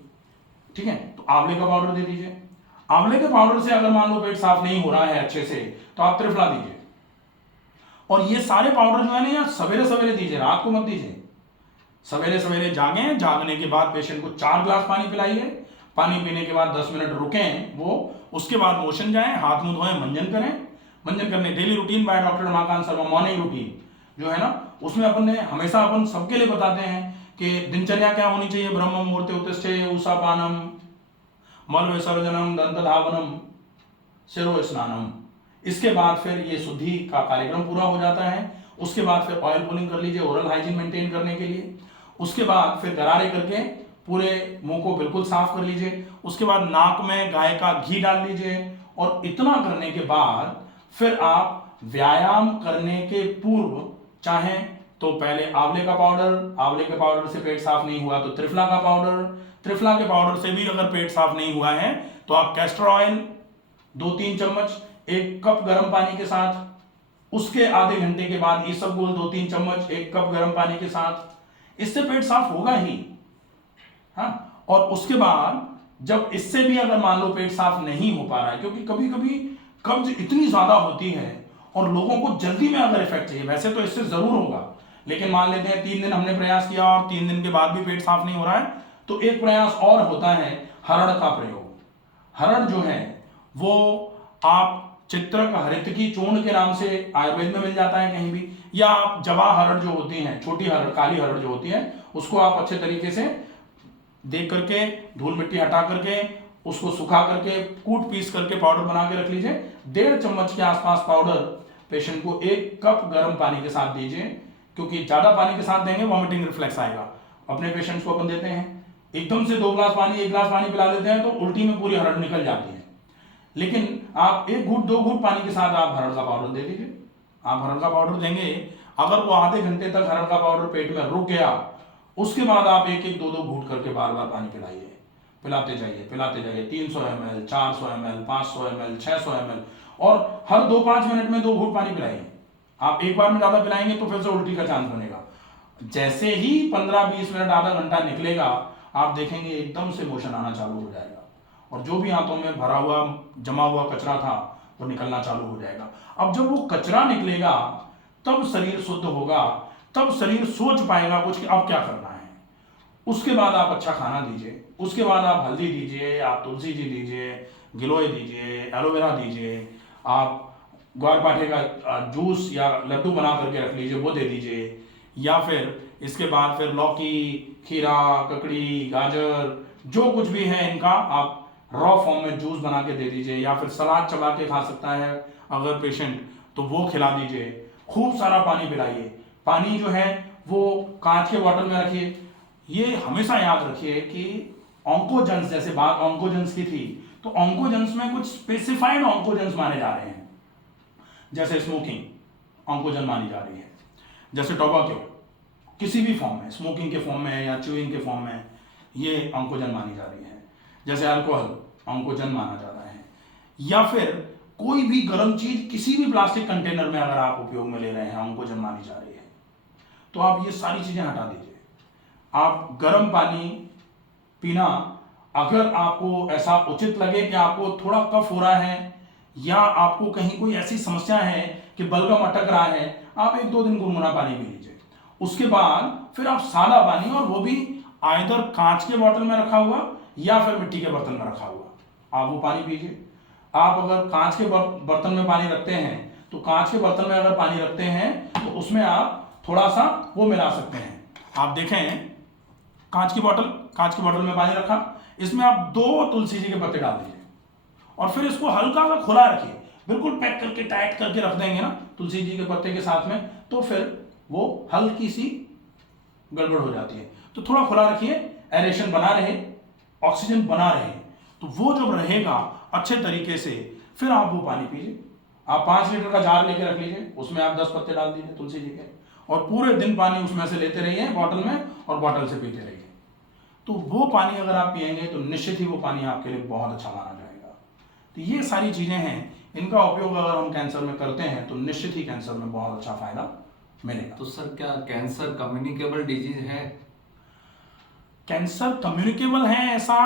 ठीक है। तो आंवले का पाउडर दे दीजिए। आंवले के पाउडर से अगर मान लो पेट साफ नहीं हो रहा है अच्छे से, तो आप त्रिफला दीजिए। और ये सारे पाउडर जो है ना यार सवेरे सवेरे दीजिए, रात को मत दीजिए। सवेरे सवेरे जागें, जागने के बाद पेशेंट को 4 ग्लास पानी पिलाइए। पानी पीने के बाद 10 मिनट रुकें वो, उसके बाद मोशन जाएं, हाथ मुंह धोएं, मंजन करें। मंजन करने daily routine by doctor Ramakant Sharma, morning routine जो है ना, उसमें अपन ने हमेशा अपन सबके लिए बताते हैं कि दिनचर्या क्या होनी चाहिए। ब्रह्म मुहूर्ते उत्तिष्ठे उषापानम मल विसर्जनम दंतधावनम शिरो स्नानम। इसके बाद फिर ये शुद्धि का कार्यक्रम पूरा हो जाता है। उसके बाद फिर ऑयल पुलिंग कर लीजिए ओरल हाइजीन मेंटेन करने के लिए। उसके बाद फिर गरारे करके पूरे मुंह को बिल्कुल साफ कर लीजिए। उसके बाद नाक में गाय का घी डाल लीजिए। और इतना करने के बाद फिर आप व्यायाम करने के पूर्व चाहें तो पहले आंवले का पाउडर, आंवले के पाउडर से पेट साफ नहीं हुआ तो त्रिफला का पाउडर, त्रिफला के पाउडर से भी अगर पेट साफ नहीं हुआ है तो आप कैस्टर ऑयल 2-3 चम्मच 1 कप गर्म पानी के साथ, उसके आधे घंटे के बाद इसबगोल 2-3 चम्मच 1 कप गर्म पानी के साथ, इससे पेट साफ होगा ही। हाँ, और उसके बाद जब इससे भी अगर मान लो पेट साफ नहीं हो पा रहा है, क्योंकि कभी कभी कब्ज इतनी ज्यादा होती है और लोगों को जल्दी में अगर इफेक्ट चाहिए, वैसे तो इससे जरूर होगा, लेकिन मान लेते हैं 3 दिन हमने प्रयास किया और 3 दिन के बाद भी पेट साफ नहीं हो रहा है, तो एक प्रयास और होता है हरड़ का प्रयोग। हरड़ जो है वो आप चित्रक हरितकी चूर्ण के नाम से आयुर्वेद में मिल जाता है कहीं भी, या आप जवा हरड़ जो होती है, छोटी हरड़, काली हरड़ जो होती है, उसको आप अच्छे तरीके से देख करके धूल मिट्टी हटा करके उसको सुखा करके कूट पीस करके पाउडर बना के रख लीजिए। 1.5 चम्मच के आसपास पाउडर पेशेंट को 1 कप गर्म पानी के साथ दीजिए, क्योंकि ज्यादा पानी के साथ देंगे वॉमिटिंग रिफ्लेक्स आएगा। अपने पेशेंट्स को अपन देते हैं एकदम से 2 ग्लास पानी 1 ग्लास पानी पिला देते हैं तो उल्टी में पूरी हरड़ निकल जाती है, लेकिन आप 1 घूंट 2 घूंट पानी के साथ आप हरड़ का पाउडर दे दीजिए। आप हरड़ का पाउडर देंगे, अगर वो आधे घंटे तक हरड़ का पाउडर पेट में रुक गया, उसके बाद आप 1-1 2-2 घूंट करके बार बार पानी पिलाइए, पिलाते जाइए 300 ml 400 ml 500 ml 600 ml, और हर 2-5 मिनट में 2 घूंट पानी पिलाइए। आप एक बार में ज्यादा पिलाएंगे तो फिर से उल्टी का चांस बनेगा। जैसे ही 15-20 मिनट आधा घंटा निकलेगा, आप देखेंगे एकदम से मोशन आना चालू हो जाएगा और जो भी आंतों में भरा हुआ जमा हुआ कचरा था वो निकलना चालू हो जाएगा। अब जब वो कचरा निकलेगा तब शरीर शुद्ध होगा, तब शरीर सोच पाएगा कुछ कि अब क्या करना है। उसके बाद आप अच्छा खाना दीजिए, उसके बाद आप हल्दी दीजिए, आप तुलसी जी दीजिए, गिलोय दीजिए, एलोवेरा दीजिए, आप ग्वारपाठे का जूस या लड्डू बना करके रख लीजिए वो दे दीजिए, या फिर इसके बाद फिर लौकी, खीरा, ककड़ी, गाजर जो कुछ भी है इनका आप रॉ फॉर्म में जूस बना के दे दीजिए, या फिर सलाद चबा के खा सकता है अगर पेशेंट तो वो खिला दीजिए। खूब सारा पानी पिलाइए। पानी जो है वो कांच के बॉटल में रखिए। ये हमेशा याद रखिए कि ऑन्कोजेंस, जैसे बात ऑन्कोजेंस की थी, तो ऑन्कोजेंस में कुछ स्पेसिफाइड ऑन्कोजेंस माने जा रहे हैं। जैसे स्मोकिंग ऑन्कोजन मानी जा रही है, जैसे टोबैको किसी भी फॉर्म में, स्मोकिंग के फॉर्म में या च्यूइंग के फॉर्म में ये ऑन्कोजन मानी जा रही है। जैसे अल्कोहल ऑन्कोजन माना जा रहा है, या फिर कोई भी गर्म चीज किसी भी प्लास्टिक कंटेनर में अगर आप उपयोग में ले रहे हैं ऑन्कोजन मानी जा रही है। तो आप ये सारी चीजें हटा दीजिए। आप गर्म पानी पीना, अगर आपको ऐसा उचित लगे कि आपको थोड़ा कफ हो रहा है या आपको कहीं कोई ऐसी समस्या है कि बलगम अटक रहा है, आप 1-2 दिन गुनगुना पानी पी लीजिए। उसके बाद फिर आप सादा पानी, और वो भी आइदर कांच के बोतल में रखा हुआ या फिर मिट्टी के बर्तन में रखा हुआ, आप वो पानी पीजिए। आप अगर कांच के बर्तन में पानी रखते हैं तो कांच के बर्तन में अगर पानी रखते हैं तो उसमें आप थोड़ा सा वो मिला सकते हैं। आप देखें कांच की बोतल में पानी रखा, इसमें आप 2 तुलसी जी के पत्ते डाल दीजिए और फिर इसको हल्का सा खुला रखिए। बिल्कुल पैक करके टाइट करके रख देंगे ना तुलसी जी के पत्ते के साथ में, तो फिर वो हल्की सी गड़बड़ हो जाती है। तो थोड़ा खुला रखिए, एरेशन बना रहे, ऑक्सीजन बना रहे, तो वो जब रहेगा अच्छे तरीके से फिर आप वो पानी पीजिए। आप 5 लीटर का जार लेके रख लीजिए, उसमें आप 10 पत्ते डाल दीजिए तुलसी जी के, और पूरे दिन पानी उसमें से लेते रहिए बॉटल में और बॉटल से पीते रहिए। तो वो पानी अगर आप पिएंगे तो निश्चित ही वो पानी आपके लिए बहुत अच्छा माना जाएगा। तो ये सारी चीजें हैं, इनका उपयोग अगर हम कैंसर में करते हैं तो निश्चित ही कैंसर में बहुत अच्छा फायदा मिलेगा। तो सर क्या कैंसर कम्युनिकेबल डिजीज है? कैंसर कम्युनिकेबल है ऐसा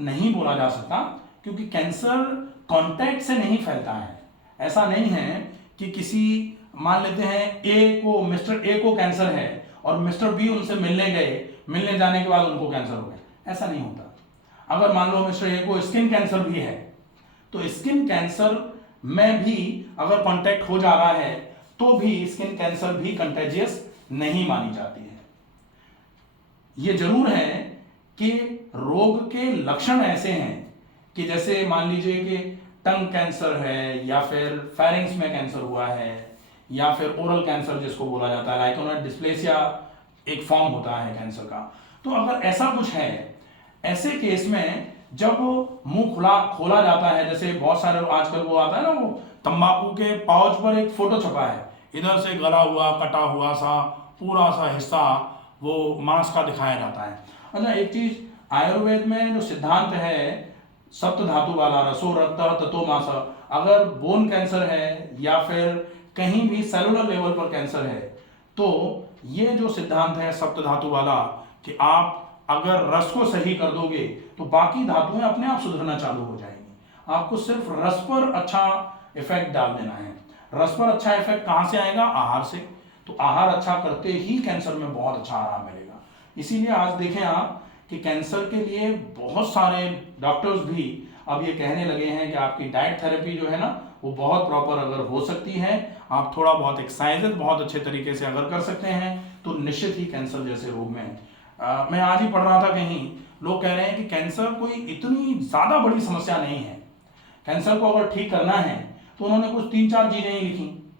नहीं बोला जा सकता, क्योंकि कैंसर कांटेक्ट से नहीं फैलता है। ऐसा नहीं है कि किसी, मान लेते हैं मिस्टर ए को कैंसर है और मिस्टर बी उनसे मिलने गए, मिलने जाने के बाद उनको कैंसर हो गया, ऐसा नहीं होता। अगर मान लो मिस्टर ए को स्किन कैंसर भी है, तो स्किन कैंसर में भी अगर कांटेक्ट हो जा रहा है तो भी स्किन कैंसर भी कंटेजियस नहीं मानी जाती है। यह जरूर है कि रोग के लक्षण ऐसे हैं कि जैसे मान लीजिए कि टंग कैंसर है, या फिर फेरिंग्स में कैंसर हुआ है, या फिर ओरल कैंसर जिसको बोला जाता है, लाइकोनोइड डिस्प्लेसिया एक फॉर्म होता है कैंसर का। तो अगर ऐसा कुछ है, ऐसे केस में जब मुंह खोला जाता है, जैसे बहुत सारे आजकल वो आता है ना, वो तंबाकू के पाउच पर एक फोटो छपा है, इधर से गला हुआ कटा हुआ सा पूरा सा हिस्सा वो मांस का दिखाया जाता है। अच्छा, एक चीज आयुर्वेद में जो सिद्धांत है सप्त धातु वाला, रसो रक्त ततो मांस, अगर बोन कैंसर है या फिर कहीं भी सेलुलर लेवल पर कैंसर है, तो ये जो सिद्धांत है सप्त धातु वाला कि आप अगर रस को सही कर दोगे तो बाकी धातुएं अपने आप सुधरना चालू हो जाएंगी। आपको सिर्फ रस पर अच्छा इफेक्ट डाल देना है। रस पर अच्छा इफेक्ट कहां से आएगा? आहार से। तो आहार अच्छा करते ही कैंसर में बहुत अच्छा आराम मिलेगा। इसीलिए आज देखें आप कि कैंसर के लिए बहुत सारे डॉक्टर्स भी अब ये कहने लगे हैं कि आपकी डाइट थेरेपी जो है ना, वो बहुत प्रॉपर अगर हो सकती है, आप थोड़ा बहुत एक्सरसाइजेस बहुत अच्छे तरीके से अगर कर सकते हैं, तो निश्चित ही कैंसर जैसे रोग में मैं आज ही पढ़ रहा था कहीं, लोग कह रहे हैं कि कैंसर कोई इतनी ज्यादा बड़ी समस्या नहीं है। कैंसर को अगर ठीक करना है तो उन्होंने कुछ 3-4 चीजें ही लिखी,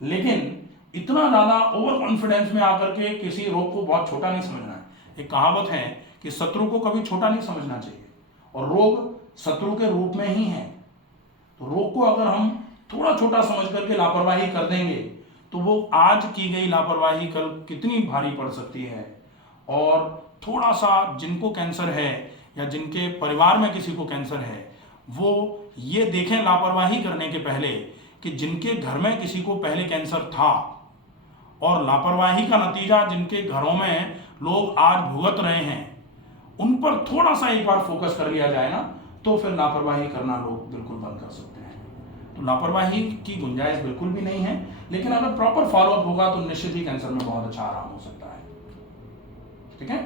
लेकिन इतना ज्यादा ओवर कॉन्फिडेंस में आकर के किसी रोग को बहुत छोटा नहीं समझना है। एक कहावत है कि शत्रु को कभी छोटा नहीं समझना चाहिए, और रोग शत्रु के रूप में ही है। तो रोग को अगर हम थोड़ा छोटा समझ करके लापरवाही कर देंगे तो वो आज की गई लापरवाही कल कितनी भारी पड़ सकती है। और थोड़ा सा जिनको कैंसर है या जिनके परिवार में किसी को कैंसर है, वो ये देखें लापरवाही करने के पहले कि जिनके घर में किसी को पहले कैंसर था और लापरवाही का नतीजा जिनके घरों में लोग आज भुगत रहे हैं, उन पर थोड़ा सा एक बार फोकस कर लिया जाए ना, तो फिर लापरवाही करना लोग बिल्कुल बंद कर सकते हैं। तो लापरवाही की गुंजाइश बिल्कुल भी नहीं है, लेकिन अगर प्रॉपर फॉलोअप होगा तो निश्चित ही कैंसर में बहुत अच्छा आराम हो सकता है। ठीक है,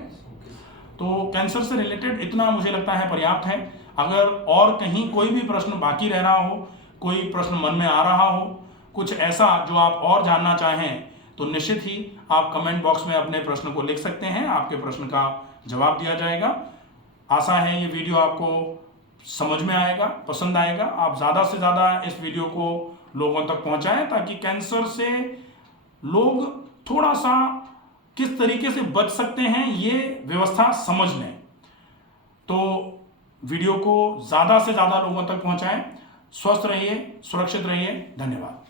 तो कैंसर से रिलेटेड इतना मुझे लगता है पर्याप्त है। अगर और कहीं कोई भी प्रश्न बाकी रह रहा हो, कोई प्रश्न मन में आ रहा हो, कुछ ऐसा जो आप और जानना चाहें, तो निश्चित ही आप कमेंट बॉक्स में अपने प्रश्न को लिख सकते हैं। आपके प्रश्न का जवाब दिया जाएगा। आशा है ये वीडियो आपको समझ में आएगा, पसंद आएगा। आप ज़्यादा से ज़्यादा इस वीडियो को लोगों तक पहुंचाएं ताकि कैंसर से लोग थोड़ा सा किस तरीके से बच सकते हैं ये व्यवस्था समझ लें। तो वीडियो को ज़्यादा से ज़्यादा लोगों तक पहुंचाएं। स्वस्थ रहिए, सुरक्षित रहिए। धन्यवाद।